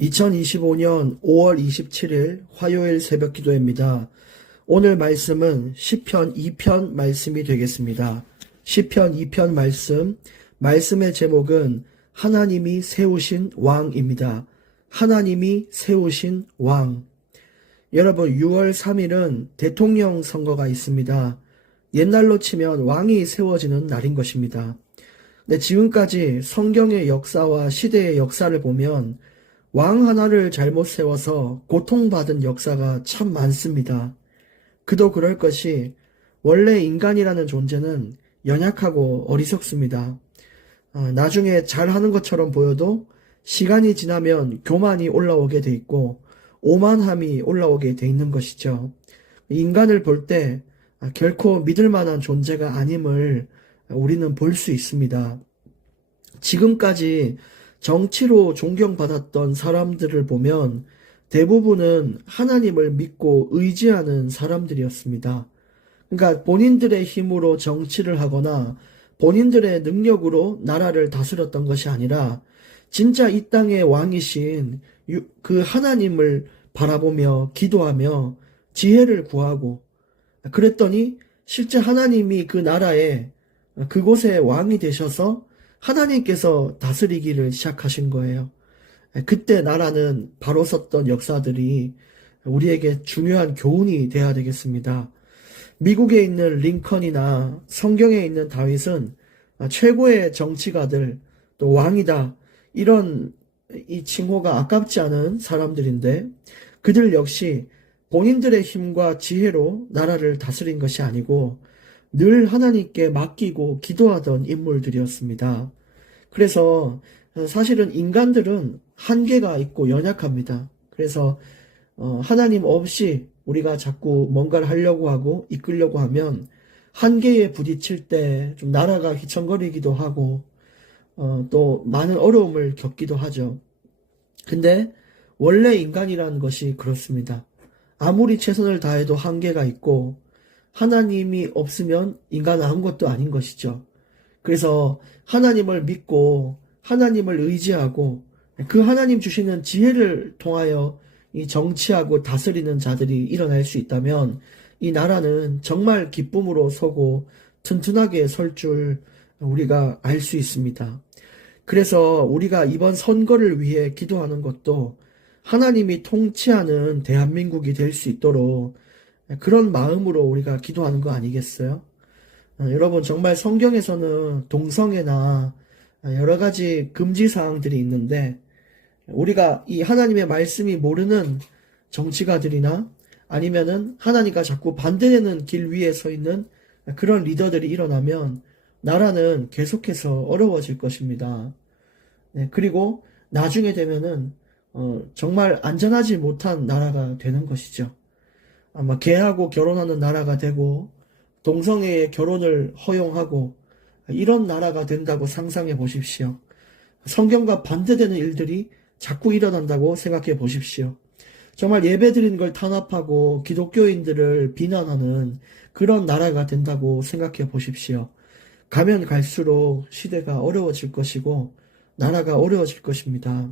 2025년 5월 27일 화요일 새벽 기도입니다. 오늘 말씀은 시편 2편 말씀이 되겠습니다. 시편 2편 말씀의 제목은 하나님이 세우신 왕입니다. 하나님이 세우신 왕. 여러분, 6월 3일은 대통령 선거가 있습니다. 옛날로 치면 왕이 세워지는 날인 것입니다. 근데 지금까지 성경의 역사와 시대의 역사를 보면 왕 하나를 잘못 세워서 고통받은 역사가 참 많습니다. 그도 그럴 것이 원래 인간이라는 존재는 연약하고 어리석습니다. 나중에 잘하는 것처럼 보여도 시간이 지나면 교만이 올라오게 돼 있고 오만함이 올라오게 돼 있는 것이죠. 인간을 볼 때 결코 믿을 만한 존재가 아님을 우리는 볼 수 있습니다. 지금까지 정치로 존경받았던 사람들을 보면 대부분은 하나님을 믿고 의지하는 사람들이었습니다. 그러니까 본인들의 힘으로 정치를 하거나 본인들의 능력으로 나라를 다스렸던 것이 아니라 진짜 이 땅의 왕이신 그 하나님을 바라보며 기도하며 지혜를 구하고 그랬더니 실제 하나님이 그 나라에 그곳에 왕이 되셔서 하나님께서 다스리기를 시작하신 거예요. 그때 나라는 바로 섰던 역사들이 우리에게 중요한 교훈이 되어야 되겠습니다. 미국에 있는 링컨이나 성경에 있는 다윗은 최고의 정치가들, 또 왕이다, 이런 이 칭호가 아깝지 않은 사람들인데 그들 역시 본인들의 힘과 지혜로 나라를 다스린 것이 아니고 늘 하나님께 맡기고 기도하던 인물들이었습니다. 그래서 사실은 인간들은 한계가 있고 연약합니다. 그래서 하나님 없이 우리가 자꾸 뭔가를 하려고 하고 이끌려고 하면 한계에 부딪힐 때 좀 나라가 휘청거리기도 하고 또 많은 어려움을 겪기도 하죠. 근데 원래 인간이라는 것이 그렇습니다. 아무리 최선을 다해도 한계가 있고 하나님이 없으면 인간은 아무것도 아닌 것이죠. 그래서 하나님을 믿고 하나님을 의지하고 그 하나님 주시는 지혜를 통하여 이 정치하고 다스리는 자들이 일어날 수 있다면 이 나라는 정말 기쁨으로 서고 튼튼하게 설 줄 우리가 알 수 있습니다. 그래서 우리가 이번 선거를 위해 기도하는 것도 하나님이 통치하는 대한민국이 될 수 있도록 그런 마음으로 우리가 기도하는 거 아니겠어요? 여러분, 정말 성경에서는 동성애나 여러 가지 금지 사항들이 있는데 우리가 이 하나님의 말씀이 모르는 정치가들이나 아니면은 하나님과 자꾸 반대되는 길 위에 서 있는 그런 리더들이 일어나면 나라는 계속해서 어려워질 것입니다. 그리고 나중에 되면은 정말 안전하지 못한 나라가 되는 것이죠. 아마 개하고 결혼하는 나라가 되고 동성애의 결혼을 허용하고 이런 나라가 된다고 상상해 보십시오. 성경과 반대되는 일들이 자꾸 일어난다고 생각해 보십시오. 정말 예배드리는 걸 탄압하고 기독교인들을 비난하는 그런 나라가 된다고 생각해 보십시오. 가면 갈수록 시대가 어려워질 것이고 나라가 어려워질 것입니다.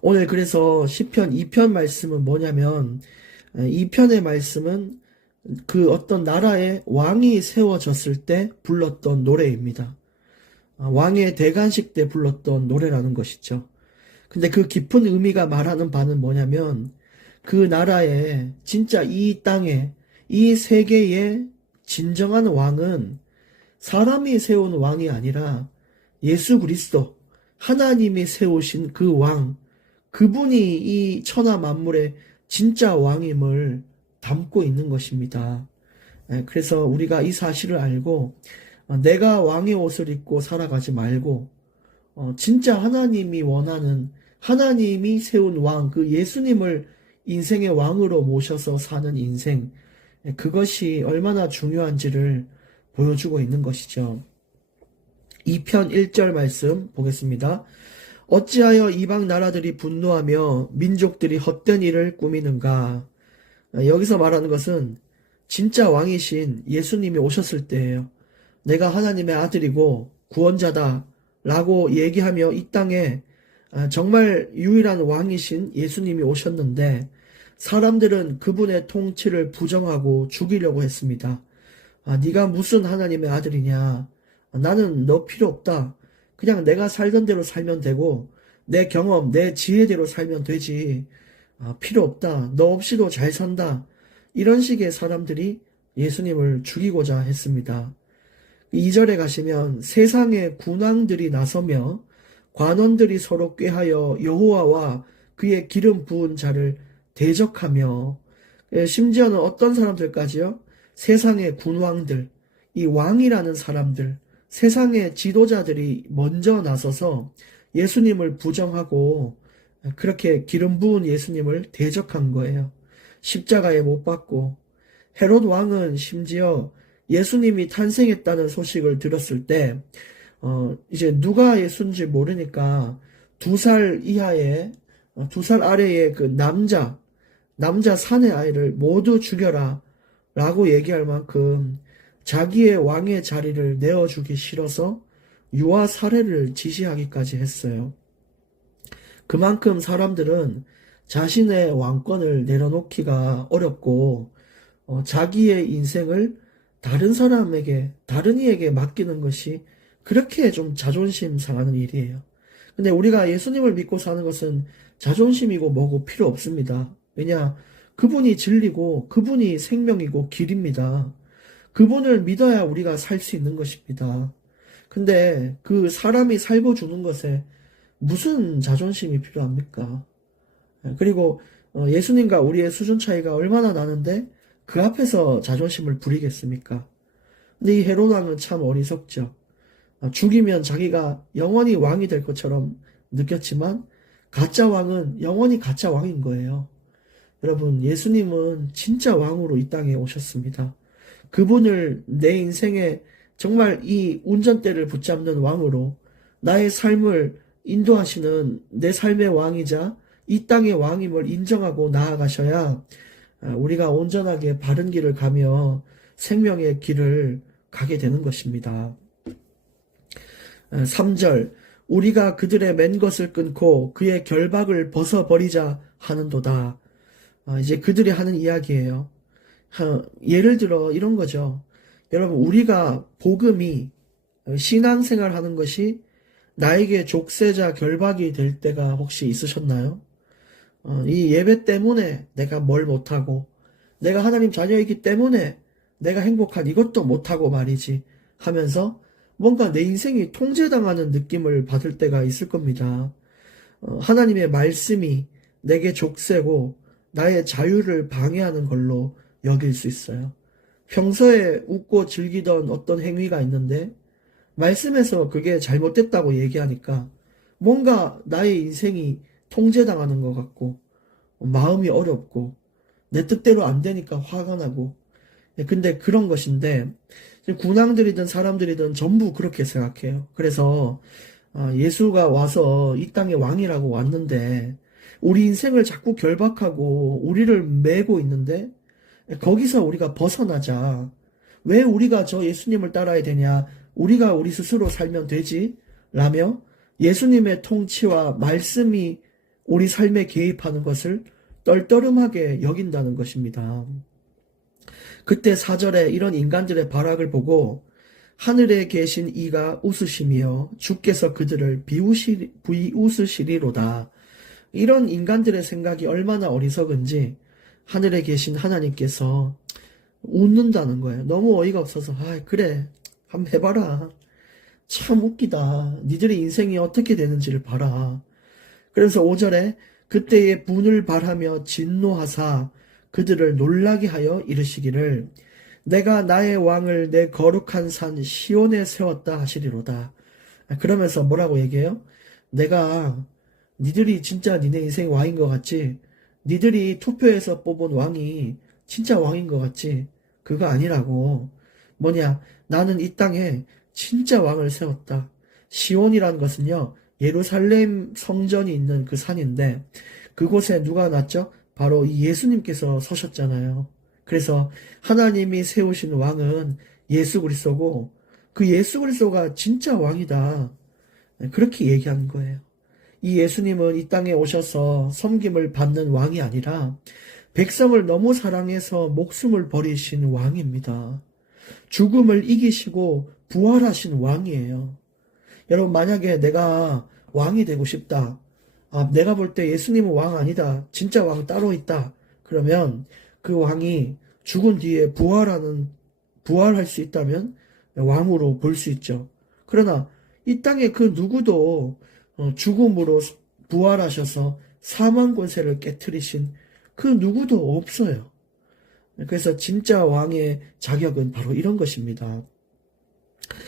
오늘 그래서 시편 2편 말씀은 뭐냐면 2편의 말씀은 그 어떤 나라의 왕이 세워졌을 때 불렀던 노래입니다. 왕의 대관식 때 불렀던 노래라는 것이죠. 근데 그 깊은 의미가 말하는 바는 뭐냐면 그 나라에 진짜 이 땅에 이 세계의 진정한 왕은 사람이 세운 왕이 아니라 예수 그리스도 하나님이 세우신 그 왕, 그분이 이 천하 만물의 진짜 왕임을 담고 있는 것입니다. 그래서 우리가 이 사실을 알고 내가 왕의 옷을 입고 살아가지 말고 진짜 하나님이 원하는 하나님이 세운 왕, 그 예수님을 인생의 왕으로 모셔서 사는 인생, 그것이 얼마나 중요한지를 보여주고 있는 것이죠. 2편 1절 말씀 보겠습니다. 어찌하여 이방 나라들이 분노하며 민족들이 헛된 일을 꾸미는가. 여기서 말하는 것은 진짜 왕이신 예수님이 오셨을 때예요. 내가 하나님의 아들이고 구원자다 라고 얘기하며 이 땅에 정말 유일한 왕이신 예수님이 오셨는데 사람들은 그분의 통치를 부정하고 죽이려고 했습니다. 네가 무슨 하나님의 아들이냐? 나는 너 필요 없다. 그냥 내가 살던 대로 살면 되고 내 경험, 내 지혜대로 살면 되지. 필요 없다. 너 없이도 잘 산다. 이런 식의 사람들이 예수님을 죽이고자 했습니다. 2절에 가시면 세상의 군왕들이 나서며 관원들이 서로 꾀하여 여호와와 그의 기름 부은 자를 대적하며, 심지어는 어떤 사람들까지요? 세상의 군왕들, 이 왕이라는 사람들, 세상의 지도자들이 먼저 나서서 예수님을 부정하고 그렇게 기름 부은 예수님을 대적한 거예요. 십자가에 못 박고. 헤롯 왕은 심지어 예수님이 탄생했다는 소식을 들었을 때 이제 누가 예수인지 모르니까 2살 이하의 2살 아래의 그 남자 사내 아이를 모두 죽여라 라고 얘기할 만큼 자기의 왕의 자리를 내어주기 싫어서 유아 살해를 지시하기까지 했어요. 그만큼 사람들은 자신의 왕권을 내려놓기가 어렵고 자기의 인생을 다른 사람에게, 다른 이에게 맡기는 것이 그렇게 좀 자존심 상하는 일이에요. 근데 우리가 예수님을 믿고 사는 것은 자존심이고 뭐고 필요 없습니다. 왜냐? 그분이 진리고 그분이 생명이고 길입니다. 그분을 믿어야 우리가 살 수 있는 것입니다. 근데 그 사람이 살궈주는 것에 무슨 자존심이 필요합니까? 그리고 예수님과 우리의 수준 차이가 얼마나 나는데 그 앞에서 자존심을 부리겠습니까? 근데 이 헤롯 왕은 참 어리석죠. 죽이면 자기가 영원히 왕이 될 것처럼 느꼈지만 가짜 왕은 영원히 가짜 왕인 거예요. 여러분, 예수님은 진짜 왕으로 이 땅에 오셨습니다. 그분을 내 인생에 정말 이 운전대를 붙잡는 왕으로 나의 삶을 인도하시는 내 삶의 왕이자 이 땅의 왕임을 인정하고 나아가셔야 우리가 온전하게 바른 길을 가며 생명의 길을 가게 되는 것입니다. 3절, 우리가 그들의 맨 것을 끊고 그의 결박을 벗어버리자 하는도다. 이제 그들이 하는 이야기예요. 예를 들어 이런 거죠. 여러분, 우리가 복음이 신앙생활 하는 것이 나에게 족쇄자 결박이 될 때가 혹시 있으셨나요? 이 예배 때문에 내가 뭘 못하고 내가 하나님 자녀이기 때문에 내가 행복한 이것도 못하고 말이지 하면서 뭔가 내 인생이 통제당하는 느낌을 받을 때가 있을 겁니다. 하나님의 말씀이 내게 족쇄고 나의 자유를 방해하는 걸로 여길 수 있어요. 평소에 웃고 즐기던 어떤 행위가 있는데 말씀에서 그게 잘못됐다고 얘기하니까 뭔가 나의 인생이 통제당하는 것 같고 마음이 어렵고 내 뜻대로 안 되니까 화가 나고. 근데 그런 것인데 군왕들이든 사람들이든 전부 그렇게 생각해요. 그래서 예수가 와서 이 땅의 왕이라고 왔는데 우리 인생을 자꾸 결박하고 우리를 매고 있는데 거기서 우리가 벗어나자. 왜 우리가 저 예수님을 따라야 되냐? 우리가 우리 스스로 살면 되지? 라며 예수님의 통치와 말씀이 우리 삶에 개입하는 것을 떨떠름하게 여긴다는 것입니다. 그때 4절에 이런 인간들의 발악을 보고 하늘에 계신 이가 웃으시며 주께서 그들을 비웃으시리로다. 이런 인간들의 생각이 얼마나 어리석은지 하늘에 계신 하나님께서 웃는다는 거예요. 너무 어이가 없어서 그래 한번 해봐라. 참 웃기다. 니들의 인생이 어떻게 되는지를 봐라. 그래서 5절에 그때의 분을 발하며 진노하사 그들을 놀라게 하여 이르시기를 내가 나의 왕을 내 거룩한 산 시온에 세웠다 하시리로다. 그러면서 뭐라고 얘기해요? 내가 니들이 진짜 니네 인생 왕인 것 같지? 니들이 투표해서 뽑은 왕이 진짜 왕인 것 같지? 그거 아니라고. 뭐냐? 나는 이 땅에 진짜 왕을 세웠다. 시온이라는 것은요, 예루살렘 성전이 있는 그 산인데 그곳에 누가 났죠? 바로 이 예수님께서 서셨잖아요. 그래서 하나님이 세우신 왕은 예수 그리스도고 그 예수 그리스도가 진짜 왕이다. 그렇게 얘기하는 거예요. 이 예수님은 이 땅에 오셔서 섬김을 받는 왕이 아니라 백성을 너무 사랑해서 목숨을 버리신 왕입니다. 죽음을 이기시고 부활하신 왕이에요. 여러분, 만약에 내가 왕이 되고 싶다. 내가 볼 때 예수님은 왕 아니다. 진짜 왕 따로 있다. 그러면 그 왕이 죽은 뒤에 부활할 수 있다면 왕으로 볼 수 있죠. 그러나 이 땅에 그 누구도 죽음으로 부활하셔서 사망 권세를 깨뜨리신 그 누구도 없어요. 그래서 진짜 왕의 자격은 바로 이런 것입니다.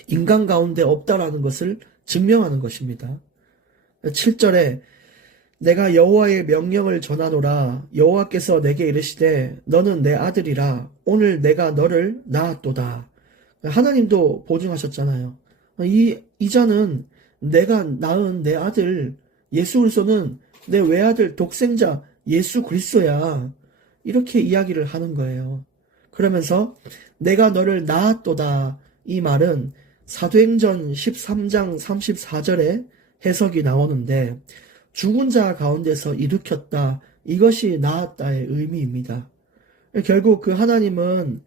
인간 가운데 없다라는 것을 증명하는 것입니다. 7절에 내가 여호와의 명령을 전하노라. 여호와께서 내게 이르시되 너는 내 아들이라. 오늘 내가 너를 낳았도다. 하나님도 보증하셨잖아요. 이 자는 내가 낳은 내 아들 예수 그리스도는 내 외아들 독생자 예수 그리스도야. 이렇게 이야기를 하는 거예요. 그러면서 내가 너를 낳았도다. 이 말은 사도행전 13장 34절에 해석이 나오는데 죽은 자 가운데서 일으켰다. 이것이 낳았다의 의미입니다. 결국 그 하나님은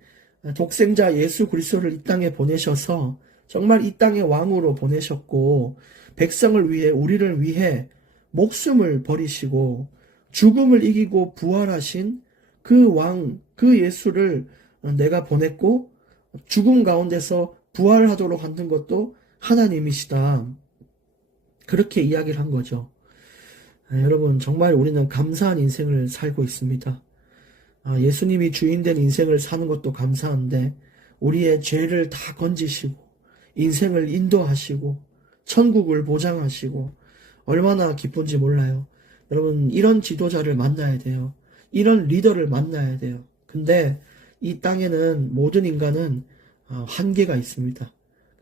독생자 예수 그리스도를 이 땅에 보내셔서 정말 이 땅의 왕으로 보내셨고 백성을 위해 우리를 위해 목숨을 버리시고 죽음을 이기고 부활하신 그 왕, 그 예수를 내가 보냈고 죽음 가운데서 부활하도록 만든 것도 하나님이시다. 그렇게 이야기를 한 거죠. 여러분, 정말 우리는 감사한 인생을 살고 있습니다. 예수님이 주인된 인생을 사는 것도 감사한데 우리의 죄를 다 건지시고 인생을 인도하시고 천국을 보장하시고 얼마나 기쁜지 몰라요. 여러분, 이런 지도자를 만나야 돼요. 이런 리더를 만나야 돼요. 근데 이 땅에는 모든 인간은 한계가 있습니다.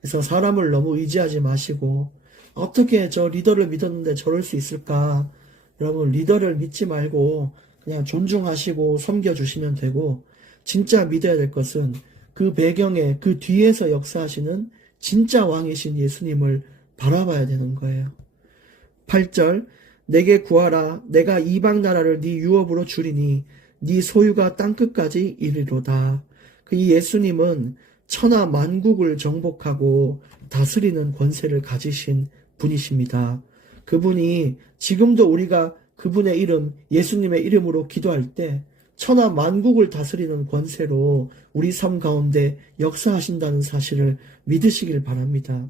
그래서 사람을 너무 의지하지 마시고 어떻게 저 리더를 믿었는데 저럴 수 있을까? 여러분, 리더를 믿지 말고 그냥 존중하시고 섬겨주시면 되고 진짜 믿어야 될 것은 그 배경에 그 뒤에서 역사하시는 진짜 왕이신 예수님을 바라봐야 되는 거예요. 8절 내게 구하라. 내가 이방 나라를 네 유업으로 주리니 네 소유가 땅끝까지 이르리로다. 이 예수님은 천하 만국을 정복하고 다스리는 권세를 가지신 분이십니다. 그분이 지금도 우리가 그분의 이름, 예수님의 이름으로 기도할 때 천하 만국을 다스리는 권세로 우리 삶 가운데 역사하신다는 사실을 믿으시길 바랍니다.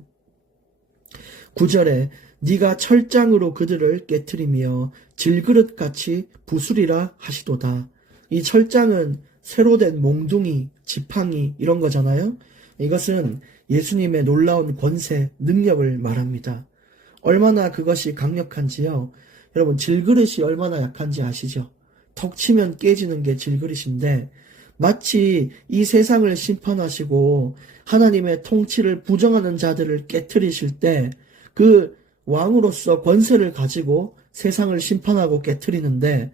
9절에 네가 철장으로 그들을 깨트리며 질그릇같이 부수리라 하시도다. 이 철장은 새로 된 몽둥이, 지팡이 이런 거잖아요. 이것은 예수님의 놀라운 권세, 능력을 말합니다. 얼마나 그것이 강력한지요. 여러분, 질그릇이 얼마나 약한지 아시죠? 턱 치면 깨지는 게 질그릇인데 마치 이 세상을 심판하시고 하나님의 통치를 부정하는 자들을 깨트리실 때 그 왕으로서 권세를 가지고 세상을 심판하고 깨트리는데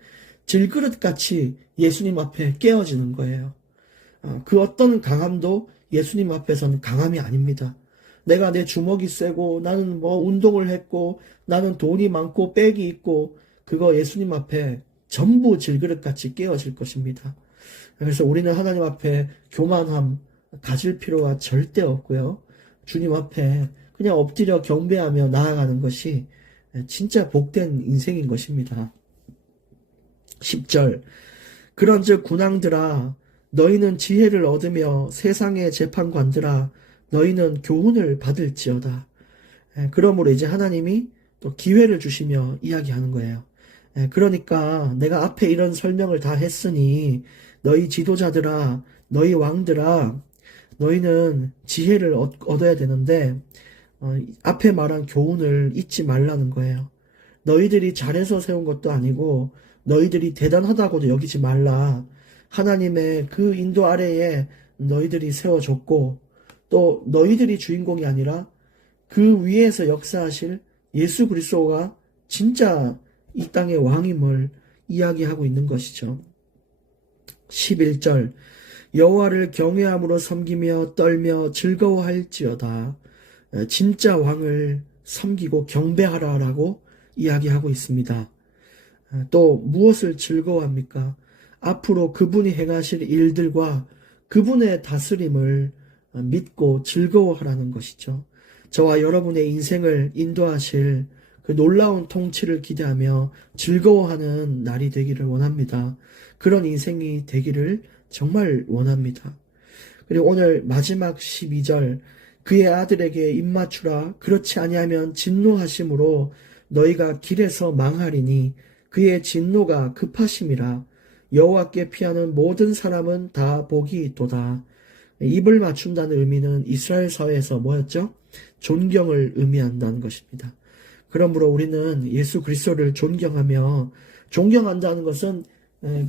질그릇같이 예수님 앞에 깨어지는 거예요. 그 어떤 강함도 예수님 앞에서는 강함이 아닙니다. 내가 내 주먹이 세고 나는 뭐 운동을 했고 나는 돈이 많고 백이 있고 그거 예수님 앞에 전부 질그릇같이 깨어질 것입니다. 그래서 우리는 하나님 앞에 교만함 가질 필요가 절대 없고요. 주님 앞에 그냥 엎드려 경배하며 나아가는 것이 진짜 복된 인생인 것입니다. 10절 그런즉 군왕들아 너희는 지혜를 얻으며 세상의 재판관들아 너희는 교훈을 받을지어다. 그러므로 이제 하나님이 또 기회를 주시며 이야기하는 거예요. 그러니까 내가 앞에 이런 설명을 다 했으니 너희 지도자들아 너희 왕들아 너희는 지혜를 얻어야 되는데 앞에 말한 교훈을 잊지 말라는 거예요. 너희들이 잘해서 세운 것도 아니고 너희들이 대단하다고도 여기지 말라. 하나님의 그 인도 아래에 너희들이 세워졌고 또 너희들이 주인공이 아니라 그 위에서 역사하실 예수 그리스도가 진짜 이 땅의 왕임을 이야기하고 있는 것이죠. 11절 여호와를 경외함으로 섬기며 떨며 즐거워할지어다. 진짜 왕을 섬기고 경배하라라고 이야기하고 있습니다. 또 무엇을 즐거워합니까? 앞으로 그분이 행하실 일들과 그분의 다스림을 믿고 즐거워하라는 것이죠. 저와 여러분의 인생을 인도하실 그 놀라운 통치를 기대하며 즐거워하는 날이 되기를 원합니다. 그런 인생이 되기를 정말 원합니다. 그리고 오늘 마지막 12절, 그의 아들에게 입맞추라. 그렇지 아니하면 진노하심으로 너희가 길에서 망하리니 그의 진노가 급하심이라. 여호와께 피하는 모든 사람은 다 복이 있도다. 입을 맞춘다는 의미는 이스라엘 사회에서 뭐였죠? 존경을 의미한다는 것입니다. 그러므로 우리는 예수 그리스도를 존경한다는 것은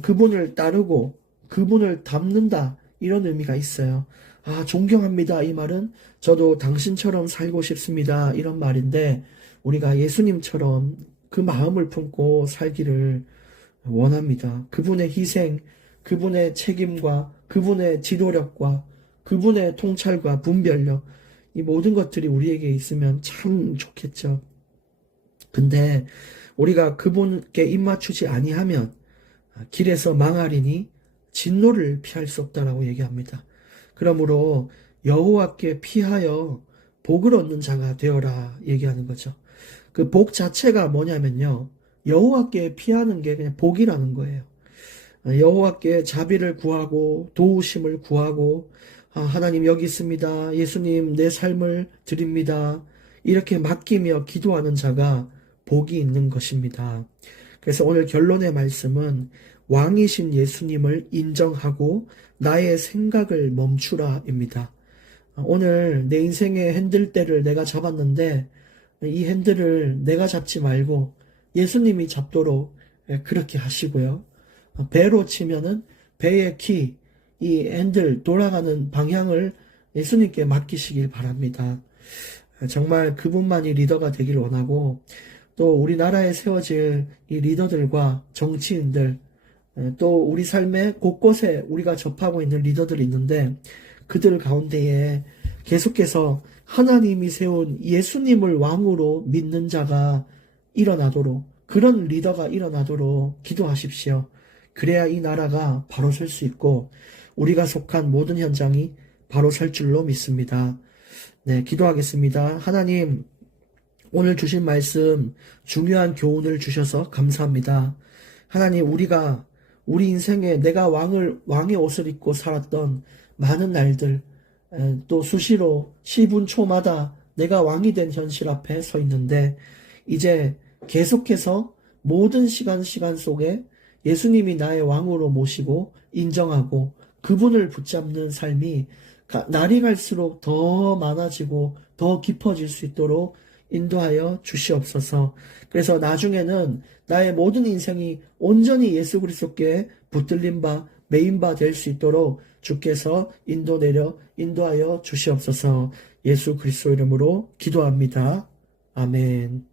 그분을 따르고 그분을 닮는다, 이런 의미가 있어요. 존경합니다, 이 말은 저도 당신처럼 살고 싶습니다, 이런 말인데, 우리가 예수님처럼 그 마음을 품고 살기를 원합니다. 그분의 희생, 그분의 책임과 그분의 지도력과 그분의 통찰과 분별력, 이 모든 것들이 우리에게 있으면 참 좋겠죠. 근데 우리가 그분께 입맞추지 아니하면 길에서 망하리니 진노를 피할 수 없다라고 얘기합니다. 그러므로 여호와께 피하여 복을 얻는 자가 되어라 얘기하는 거죠. 그 복 자체가 뭐냐면요, 여호와께 피하는 게 그냥 복이라는 거예요. 여호와께 자비를 구하고 도우심을 구하고, 하나님 여기 있습니다, 예수님 내 삶을 드립니다, 이렇게 맡기며 기도하는 자가 복이 있는 것입니다. 그래서 오늘 결론의 말씀은 왕이신 예수님을 인정하고 나의 생각을 멈추라입니다. 오늘 내 인생의 핸들대를 내가 잡았는데 이 핸들을 내가 잡지 말고 예수님이 잡도록 그렇게 하시고요. 배로 치면은 배의 키, 이 핸들 돌아가는 방향을 예수님께 맡기시길 바랍니다. 정말 그분만이 리더가 되길 원하고, 또 우리나라에 세워질 이 리더들과 정치인들, 또 우리 삶의 곳곳에 우리가 접하고 있는 리더들이 있는데, 그들 가운데에 계속해서 하나님이 세운 예수님을 왕으로 믿는 자가 일어나도록, 그런 리더가 일어나도록 기도하십시오. 그래야 이 나라가 바로 설 수 있고 우리가 속한 모든 현장이 바로 설 줄로 믿습니다. 네, 기도하겠습니다. 하나님, 오늘 주신 말씀 중요한 교훈을 주셔서 감사합니다. 하나님, 우리 인생에 내가 왕의 옷을 입고 살았던 많은 날들, 또 수시로 10분 초마다 내가 왕이 된 현실 앞에 서 있는데, 이제 계속해서 모든 시간 속에 예수님이 나의 왕으로 모시고 인정하고 그분을 붙잡는 삶이 날이 갈수록 더 많아지고 더 깊어질 수 있도록 인도하여 주시옵소서. 그래서 나중에는 나의 모든 인생이 온전히 예수 그리스도께 붙들린 바, 메인 바 될 수 있도록 주께서 인도하여 주시옵소서. 예수 그리스도 이름으로 기도합니다. 아멘.